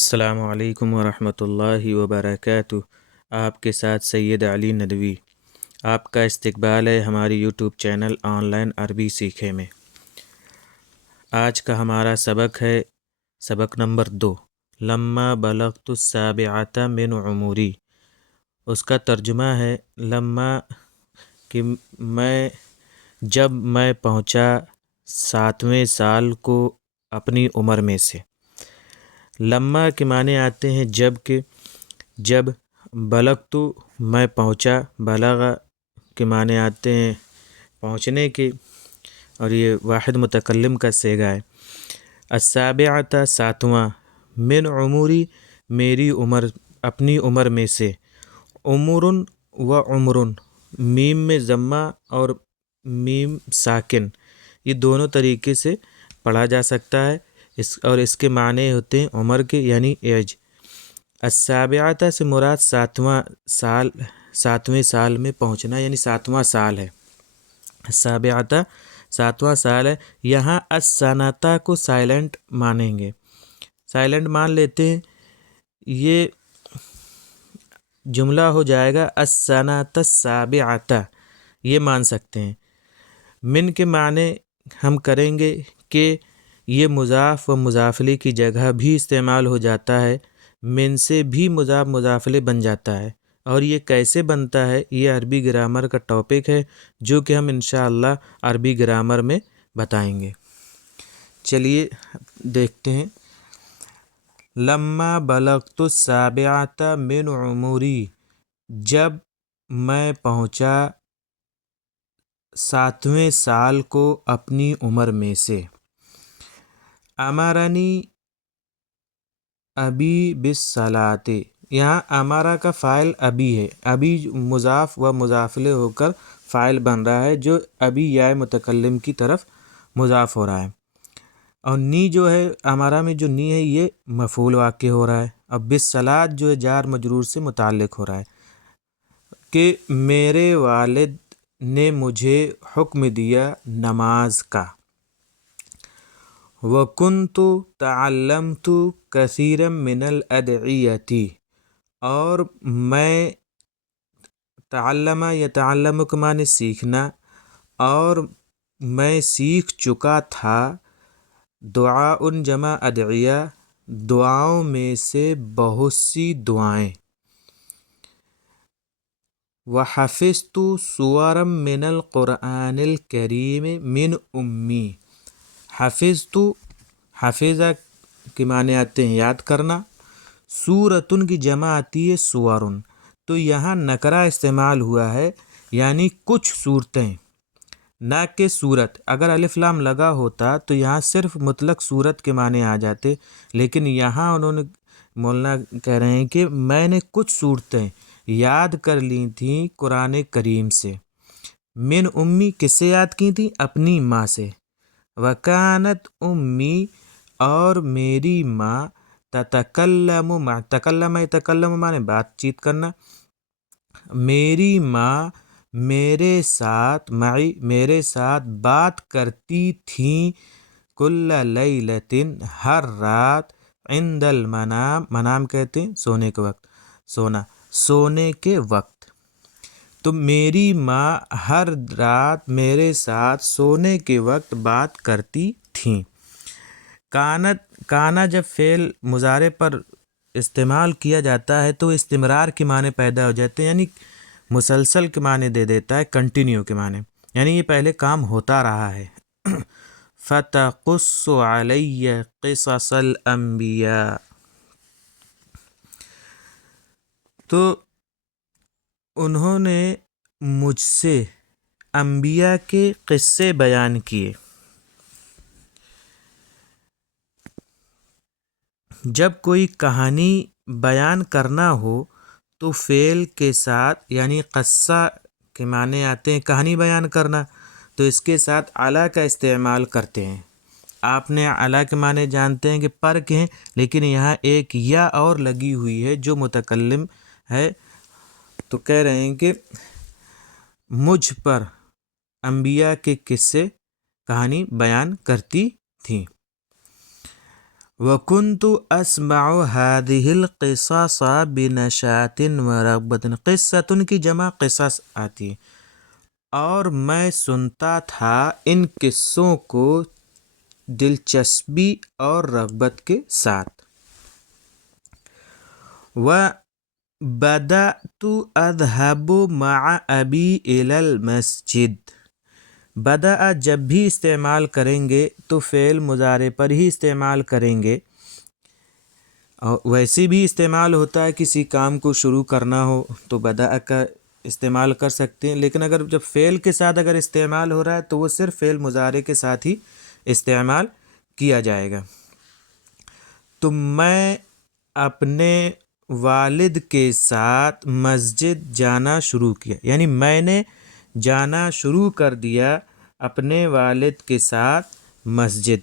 السلام علیکم ورحمۃ اللہ وبرکاتہ۔ آپ کے ساتھ سید علی ندوی۔ آپ کا استقبال ہے ہماری یوٹیوب چینل آن لائن عربی سیکھے میں۔ آج کا ہمارا سبق ہے سبق نمبر 2، لما بلغت السابعۃ من عمری۔ اس کا ترجمہ ہے لما کہ جب میں پہنچا 7ویں سال کو اپنی عمر میں سے۔ لما کے معنی آتے ہیں جب بلغت میں پہنچا، بلغ کے معنی آتے ہیں پہنچنے کے، اور یہ واحد متکلم کا صیغہ ہے۔ السابعۃ 7واں، من عمری میری عمر، اپنی عمر میں سے۔ عمر و عمر، میم میں ضمہ اور میم ساکن، یہ دونوں طریقے سے پڑھا جا سکتا ہے، اور اس کے معنی ہوتے ہیں عمر کے یعنی ایج۔ السابعۃ سے مراد 7ویں سال میں پہنچنا یعنی 7واں سال ہے۔ السابعۃ 7واں سال ہے۔ یہاں السنۃ کو سائلنٹ مانیں گے، سائلنٹ مان لیتے ہیں، یہ جملہ ہو جائے گا السنۃ السابعۃ، یہ مان سکتے ہیں۔ من کے معنی ہم کریں گے کہ یہ مضاف و مضافلے کی جگہ بھی استعمال ہو جاتا ہے، من سے بھی مضاف مضافلے بن جاتا ہے، اور یہ کیسے بنتا ہے یہ عربی گرامر کا ٹاپک ہے جو کہ ہم انشاءاللہ عربی گرامر میں بتائیں گے۔ چلیے دیکھتے ہیں۔ لما بلغت السابعۃ من عمری، جب میں پہنچا 7ویں سال کو اپنی عمر میں سے۔ امرنی ابی بالصلاۃ، یہاں امارہ کا فاعل ابی ہے، ابی مضاف و مضافلے ہو کر فاعل بن رہا ہے جو ابی یا متکلم کی طرف مضاف ہو رہا ہے، اور نی جو ہے امارہ میں جو نی ہے یہ مفعول واقع ہو رہا ہے، اور بالصلاۃ جو ہے جار مجرور سے متعلق ہو رہا ہے کہ میرے والد نے مجھے حکم دیا نماز کا۔ وَكُنْتُ تَعَلَّمْتُ كَثِيرًا مِنَ الْأَدْعِيَّةِ، اور میں تعلم یتعلم کے معنی سیکھنا، اور میں سیکھ چکا تھا دعاء جمع ادعیہ، دعاؤں میں سے بہت سی دعائیں۔ وَحَفِظْتُ سُوَرًا مِنَ الْقُرْآنِ الْكَرِيمِ مِنْ أُمِّي، حفظت، حفظہ کے معنی آتے ہیں یاد کرنا، سورتن کی جمع آتی ہے سورن، تو یہاں نکرہ استعمال ہوا ہے یعنی کچھ صورتیں، نہ کہ صورت۔ اگر الف لام لگا ہوتا تو یہاں صرف مطلق صورت کے معنی آ جاتے، لیکن یہاں انہوں نے مولانا کہہ رہے ہیں کہ میں نے کچھ صورتیں یاد کر لی تھیں قرآن کریم سے۔ من امی، کس سے یاد کی تھیں؟ اپنی ماں سے۔ وکانت امی، اور میری ماں، تتکلم، تکلم مانے بات چیت کرنا، میری ماں میرے ساتھ، معی میرے ساتھ بات کرتی تھیں، کل لیلۃ، ہر رات، عند المنام، منام کہتے ہیں سونے کے وقت، سونا، سونے کے وقت، تو میری ماں ہر رات میرے ساتھ سونے کے وقت بات کرتی تھیں۔ کانا جب فعل مضارع پر استعمال کیا جاتا ہے تو استمرار کے معنی پیدا ہو جاتے ہیں، یعنی مسلسل کے معنی دے دیتا ہے، کنٹینیو کے معنی، یعنی یہ پہلے کام ہوتا رہا ہے۔ فَتَقُصُّ عَلَيَّ قِصَصَ الْأَنْبِيَاءِ، تو انہوں نے مجھ سے انبیاء کے قصے بیان کیے۔ جب کوئی کہانی بیان کرنا ہو تو فعل کے ساتھ، یعنی قصہ کے معنی آتے ہیں کہانی بیان کرنا، تو اس کے ساتھ علی کا استعمال کرتے ہیں۔ آپ نے علی کے معنی جانتے ہیں کہ پر کے ہیں، لیکن یہاں ایک یا اور لگی ہوئی ہے جو متکلم ہے، تو کہہ رہے ہیں کہ مجھ پر انبیاء کے قصے کہانی بیان کرتی تھیں۔ وَكُنْتُ أَسْمَعُ هَذِهِ الْقِصَصَ بِنَشَاطٍ وَرَغْبَةٍ، قصۃ کی جمع قصص آتی ہے، اور میں سنتا تھا ان قصوں کو دلچسپی اور رغبت کے ساتھ۔ وَبَدَأْتُ أَذْهَبُ مَعَ أَبِي إِلَى الْمَسْجِدِ، بدأ جب بھی استعمال کریں گے تو فعل مضارع پر ہی استعمال کریں گے، اور ویسے بھی استعمال ہوتا ہے کسی کام کو شروع کرنا ہو تو بدأ کا استعمال کر سکتے ہیں، لیکن اگر جب فعل کے ساتھ اگر استعمال ہو رہا ہے تو وہ صرف فعل مضارع کے ساتھ ہی استعمال کیا جائے گا۔ تو میں اپنے والد کے ساتھ مسجد جانا شروع کیا، یعنی میں نے جانا شروع کر دیا اپنے والد کے ساتھ مسجد۔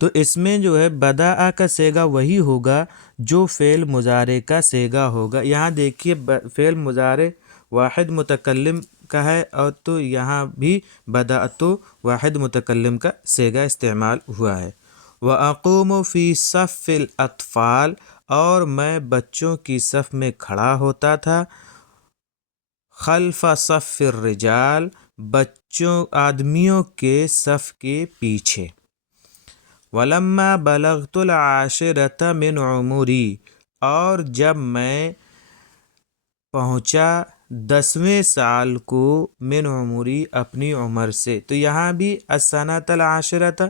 تو اس میں جو ہے بدأ کا صیغہ وہی ہوگا جو فعل مضارع کا صیغہ ہوگا۔ یہاں دیکھیے فعل مضارع واحد متکلم کا ہے، اور تو یہاں بھی بدأت واحد متکلم کا صیغہ استعمال ہوا ہے۔ وَأَقُومُ فِي صَفِّ الْأَطْفَالِ، اور میں بچوں کی صف میں کھڑا ہوتا تھا، خلف صف الرجال، آدمیوں کے صف کے پیچھے۔ وَلَمَّا بَلَغْتُ الْعَاشِرَةَ مِنْ عُمُرِي، اور جب میں پہنچا 10ویں سال کو، من عمری اپنی عمر سے، تو یہاں بھی السنۃ العاشرۃ،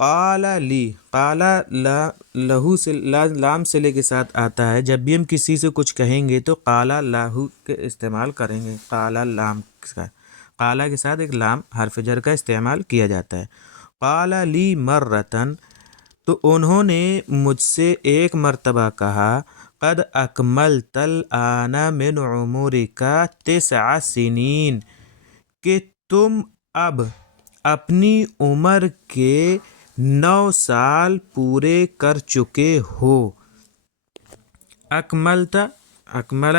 قال لی، قال لہو سے لام صلے کے ساتھ آتا ہے، جب بھی ہم کسی سے کچھ کہیں گے تو قال لہو کے استعمال کریں گے، قال لام کا، قال کے ساتھ ایک لام حرف جر کا استعمال کیا جاتا ہے۔ قال لی مرتن، تو انہوں نے مجھ سے ایک مرتبہ کہا، قد اکملت الآن من عمرک 9 سنین، کہ تم اب اپنی عمر کے 9 سال پورے کر چکے ہو۔ اکملت، اکمل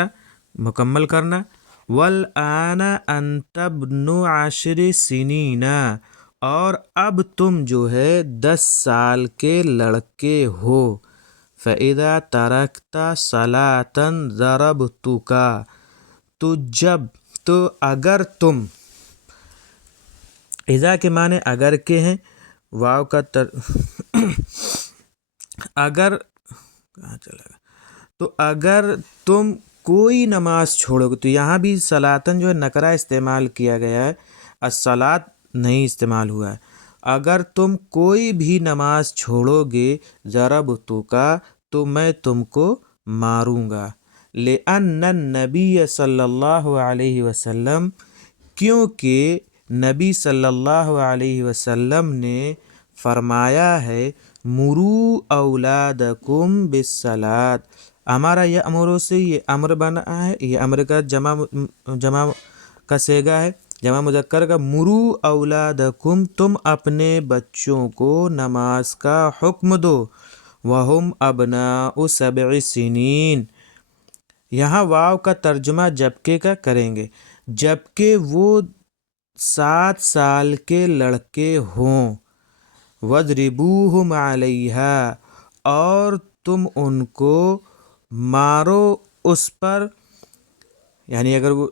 مکمل کرنا، والآن انت ابن 10 سنین، اور اب تم جو ہے 10 سال کے لڑکے ہو۔ فَإِذَا تَرَكْتَ صَلَاةً ضَرَبْتُكَ، تو اگر تم، اذا کے معنی اگر کے ہیں، واو کا اگر کہاں چلا گیا، تو اگر تم کوئی نماز چھوڑو گے، تو یہاں بھی صلاۃً جو ہے نکرہ استعمال کیا گیا ہے، الصلاۃ نہیں استعمال ہوا ہے۔ اگر تم کوئی بھی نماز چھوڑو گے، ضربتک، تو میں تم کو ماروں گا۔ لأن النبی صلی اللہ علیہ وسلم، کیونکہ نبی صلی اللہ علیہ وسلم نے فرمایا ہے، مروا اولادکم بالصلاۃ، ہمارا یہ امروں سے یہ امر بنا ہے، یہ امر کا جمع کا صیغہ ہے، جمع مذکر کا، مروا اولادکم، تم اپنے بچوں کو نماز کا حکم دو، وہم ابناء 7 سنین، یہاں واو کا ترجمہ جبکہ کا کریں گے، جبکہ وہ 7 سال کے لڑکے ہوں۔ وَاضْرِبُوهُمْ عَلَيْهَا، اور تم ان کو مارو اس پر، یعنی اگر وہ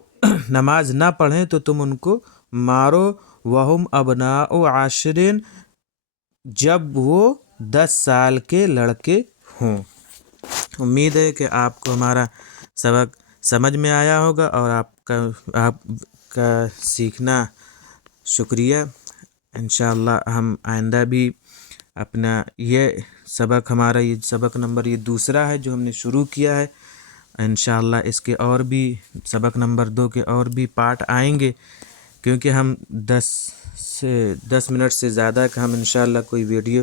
نماز نہ پڑھیں تو تم ان کو مارو، وَهُمْ أَبْنَاءُ 10، جب وہ 10 سال کے لڑکے ہوں۔ امید ہے کہ آپ کو ہمارا سبق سمجھ میں آیا ہوگا، اور آپ کا سیکھنا شکریہ۔ انشاءاللہ ہم آئندہ بھی اپنا یہ سبق، ہمارا یہ سبق نمبر یہ دوسرا ہے جو ہم نے شروع کیا ہے، انشاءاللہ اس کے اور بھی سبق نمبر 2 کے اور بھی پارٹ آئیں گے، کیونکہ ہم 10 منٹ سے زیادہ کا ہم انشاءاللہ کوئی ویڈیو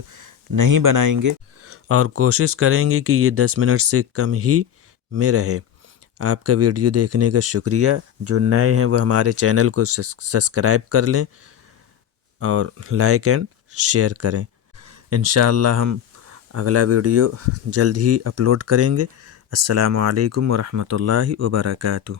نہیں بنائیں گے، اور کوشش کریں گے کہ یہ 10 منٹ سے کم ہی میں رہے۔ آپ کا ویڈیو دیکھنے کا شکریہ، جو نئے ہیں وہ ہمارے چینل کو سبسکرائب کر لیں اور لائک اینڈ شیئر کریں۔ انشاءاللہ ہم اگلا ویڈیو جلد ہی اپلوڈ کریں گے۔ السلام علیکم ورحمۃ اللہ وبرکاتہ۔